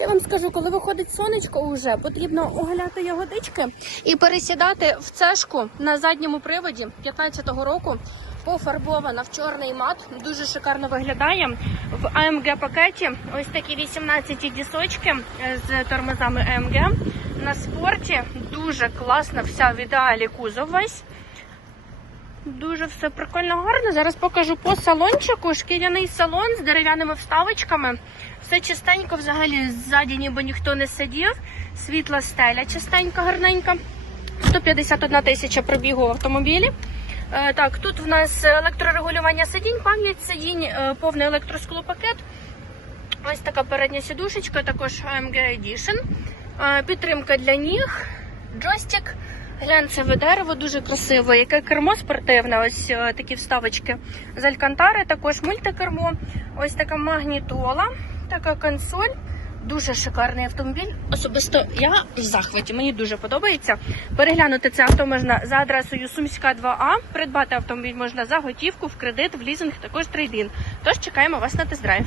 Я вам скажу, коли виходить сонечко, уже потрібно оголяти ягодички і пересідати в цешку на задньому приводі 15-го року. Пофарбована в чорний мат, дуже шикарно виглядає. В AMG пакеті ось такі 18 дісочки е, з тормозами AMG. На спорті дуже класна вся в ідеалі кузов весь. Дуже все прикольно гарно. Зараз покажу по салончику. Шкіряний салон з дерев'яними вставочками. Все чистенько, взагалі ззаді ніби ніхто не сидів. Світла стеля чистенька, гарненька. 151 тисяча пробігу в автомобілі. Е, так, тут в нас електрорегулювання сидінь, пам'ять сидінь, е, повний електросклопакет. Ось така передня сідушечка, також AMG Edition. Е, Підтримка для ніг, джойстик, глянцеве дерево, дуже красиво. Яке кермо спортивне, ось е, такі вставочки з алькантари, також мультикермо, ось така магнітола, така консоль. Дуже шикарний автомобіль. Особисто я в захваті. Мені дуже подобається. Переглянути це авто можна за адресою Сумська 2А. Придбати автомобіль можна за готівку, в кредит, в лізинг, також трейдин. Тож чекаємо вас на тест-драйв.